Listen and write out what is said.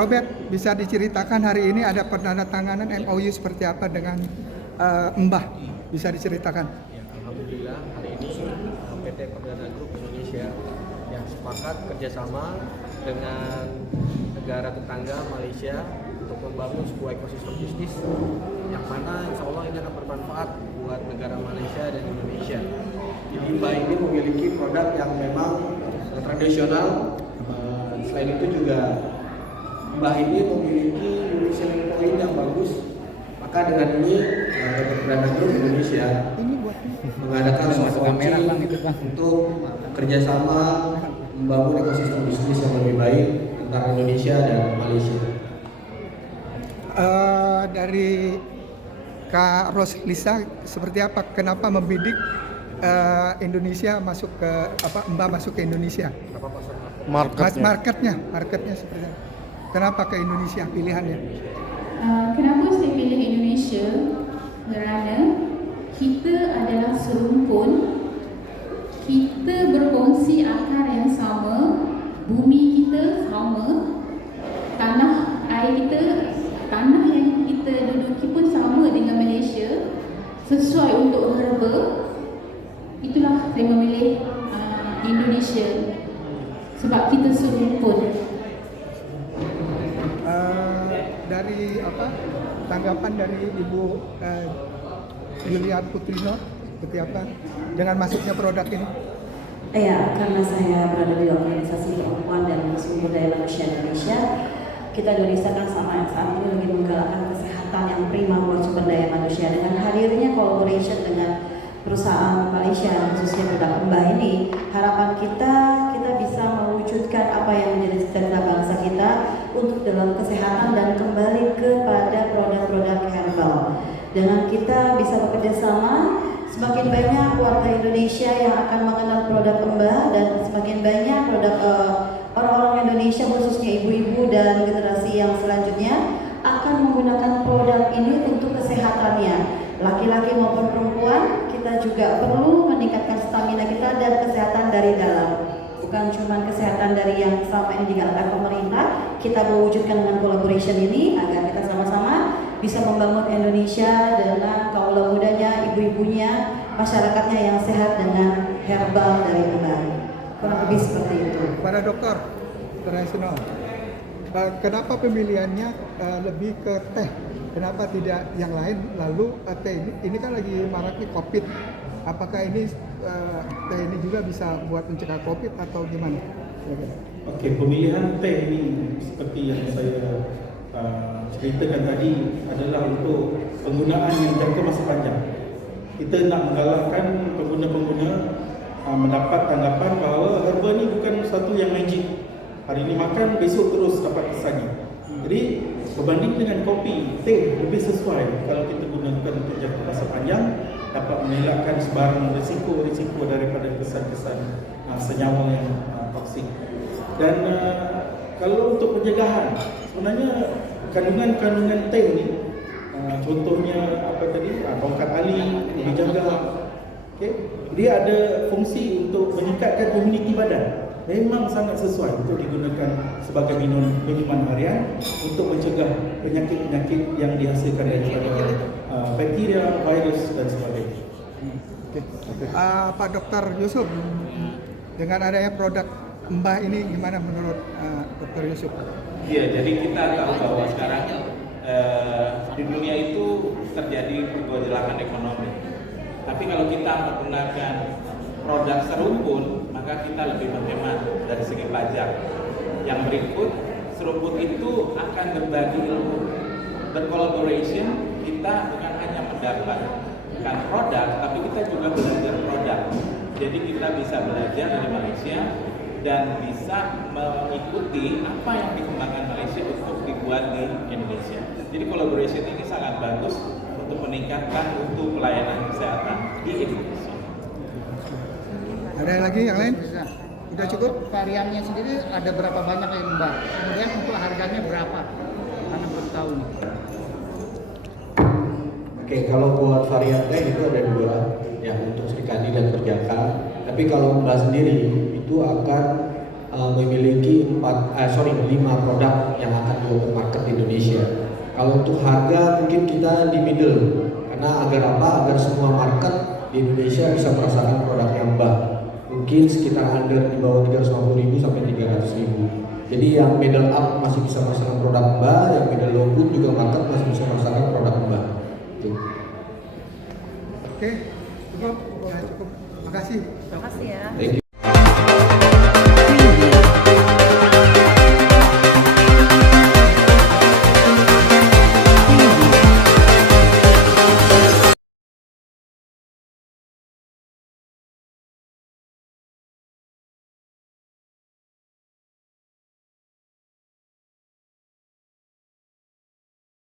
Robert, bisa diceritakan hari ini ada penandatanganan MOU seperti apa dengan Mbah? Bisa diceritakan? Ya, alhamdulillah hari ini PT Perdana Group Indonesia yang sepakat kerjasama dengan negara tetangga Malaysia untuk membangun sebuah ekosistem bisnis yang mana insya Allah ini akan bermanfaat buat negara Malaysia dan Indonesia. Jadi Mbah ini memiliki produk yang memang tradisional. Selain itu juga Mbah ini memiliki unique selling point yang bagus. Maka dengan ini PT Perdana Group Indonesia mengadakan soft launching untuk kerjasama membangun ekosistem bisnis yang lebih baik antara Indonesia dan Malaysia. Dari Kak Roslisa, seperti apa? Kenapa membidik Indonesia masuk ke Mbah masuk ke Indonesia? Marketnya seperti apa? Kenapa ke Indonesia pilihannya? Kenapa saya pilih Indonesia? Kerana kita adalah serumpun, kita berkongsi akar yang sama, bumi kita sama, tanah air kita, tanah yang kita duduki pun sama dengan Malaysia, sesuai untuk herba. Itulah saya memilih Indonesia sebab kita serumpun. Dari tanggapan dari Ibu Yulia Putrino seperti apa dengan masuknya produk ini? Ya, karena saya berada di organisasi perempuan dan sumber daya manusia Indonesia, kita Indonesia kan saat ini lagi menggalakkan kesehatan yang prima buat sumber daya manusia. Dengan hadirnya collaboration dengan perusahaan Malaysia khususnya produk Mbah ini, harapan kita bisa mewujudkan apa yang menjadi cita-cita bangsa kita untuk dalam kesehatan dan kembali kepada produk-produk herbal. Dengan kita bisa bekerja sama, semakin banyak warga Indonesia yang akan mengenal produk Mbah dan semakin banyak produk orang-orang Indonesia khususnya ibu-ibu dan generasi yang selanjutnya akan menggunakan produk ini untuk kesehatannya. Laki-laki maupun perempuan, kita juga perlu meningkatkan stamina kita dan kesehatan dari dalam. Bukan cuma kesehatan dari yang selama ini digalakkan pemerintah, kita mewujudkan dengan collaboration ini agar kita sama-sama bisa membangun Indonesia dengan kaula mudanya, ibu-ibunya, masyarakatnya yang sehat dengan herbal dari Mbah. Kurang lebih seperti itu. Para dokter internasional, kenapa pemilihannya lebih ke teh? Kenapa tidak yang lain? Lalu teh ini kan lagi maraknya COVID. Apakah ini teh ini juga bisa buat mencegah COVID atau gimana? Oke, pemilihan teh ini seperti yang saya ceritakan tadi adalah untuk penggunaan yang jangka masa panjang. Kita nak menggalakkan pengguna-pengguna mendapat tanggapan bahawa herba ni bukan satu yang magic. Hari ini makan, besok terus dapat kesannya. Jadi berbanding dengan kopi, teh lebih sesuai kalau kita gunakan untuk jangka masa panjang, dapat mengelakkan sebarang risiko daripada kesan-kesan senyawa yang toksik. Dan kalau untuk pencegahan, sebenarnya kandungan teh ni, contohnya apa tadi, tongkat ali, dijaga, okay? Dia ada fungsi untuk meningkatkan imuniti badan. Memang sangat sesuai untuk digunakan sebagai minuman harian untuk mencegah penyakit-penyakit yang dihasilkan daripada bakteria, virus dan sebagainya. Pak Dr. Yusuf, dengan adanya produk Mbah ini gimana menurut Dr. Yusuf? Iya, jadi kita tahu bahwa sekarang di dunia itu terjadi pergolakan ekonomi. Tapi kalau kita menggunakan produk serumpun, maka kita lebih menghemat dari segi pajak. Yang berikut, serumpun itu akan berbagi ilmu. Bercollaboration, kita bukan hanya mendapatkan produk, tapi kita juga belajar produk. Jadi kita bisa belajar dari Malaysia dan bisa mengikuti apa yang dikembangkan Malaysia untuk dibuat di Indonesia. Jadi collaboration ini sangat bagus untuk meningkatkan mutu pelayanan kesehatan di Indonesia. Ada lagi yang lain? Sudah cukup? Variannya sendiri ada berapa banyak yang Mbak? Kemudian untuk harganya berapa? Karena belum tahu nih. Oke, kalau buat varian teh itu ada dua, yang untuk Sri Kandi dan Perjaka. Tapi kalau Mbah sendiri itu akan memiliki 5 produk yang akan go to market di Indonesia. Kalau untuk harga mungkin kita di middle, karena agar apa? Agar semua market di Indonesia bisa merasakan produk yang mbah. Mungkin sekitar under di bawah 350.000 sampai 300.000. Jadi yang middle up masih bisa merasakan produk mbah, yang middle low pun juga market masih bisa merasakan produk mbah. Gitu. Oke, cukup. Makasih. Terima kasih ya. Thank you.